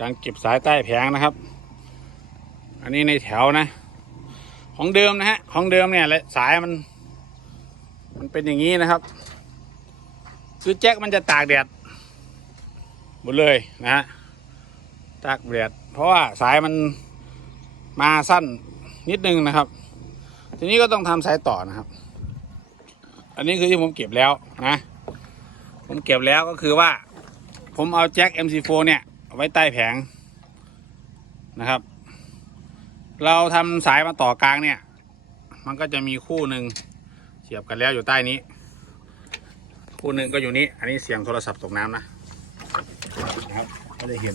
การเก็บสายใต้แผงนะครับ อันนี้ในแถวนะ ของเดิมนะฮะ ของเดิมเนี่ยและสายมัน มันเป็นอย่างนี้นะครับ คือแจ็คมันจะตากแดดหมดเลยนะฮะ ตากแดด เพราะว่าสายมันมาสั้นนิดนึงนะครับ ทีนี้ก็ต้องทำสายต่อนะครับ อันนี้คือที่ผมเก็บแล้วนะ ผมเก็บแล้วก็คือว่า ผมเอาแจ็ค MC4 เนี่ย เอาไว้ใต้แผงนะครับ เราทำสายมาต่อกลางเนี่ย มันก็จะมีคู่หนึ่งเสียบกันแล้วอยู่ใต้นี้ คู่หนึ่งก็อยู่นี้ อันนี้เสียงโทรศัพท์ตกน้ำนะนะครับก็จะเห็น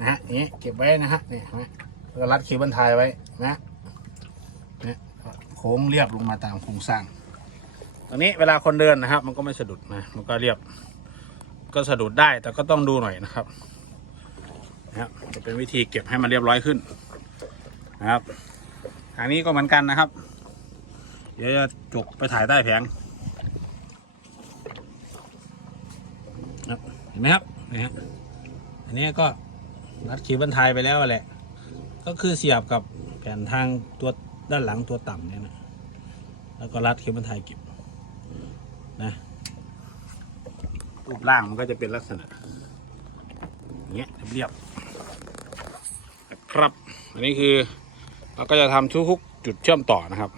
นะฮะนี้เก็บไว้นะฮะนี่นไหมแล้วก็รัดเคเบิลไทยไว้นะเนี่ยโค้งเรียบลงมาตามโครงสร้างตรงนี้เวลาคนเดินนะครับ มันก็ไม่สะดุดนะมันก็เรียบก็สะดุดได้แต่ก็ต้องดูหน่อยนะครับ นะครับจะเป็นวิธีเก็บให้มันเรียบร้อยขึ้นนะครับทางนี้ก็เหมือนกันนะครับ เดี๋ยวจะจกไปถ่ายใต้แผงครับเห็นไหมครับนี่ฮะอันนี้ก็รัดขีบันทายไปแล้วแหละ ก็คือเสียบกับแผ่นทางตัวด้านหลังตัวต่ำเนี่ยนะแล้วก็รัดเคเบิลไทยเก็บนะรูปร่างมันก็จะเป็นลักษณะ เงี้ยเรียบๆนะครับ อันนี้คือเราก็จะทำทุกๆจุดเชื่อมต่อนะครับ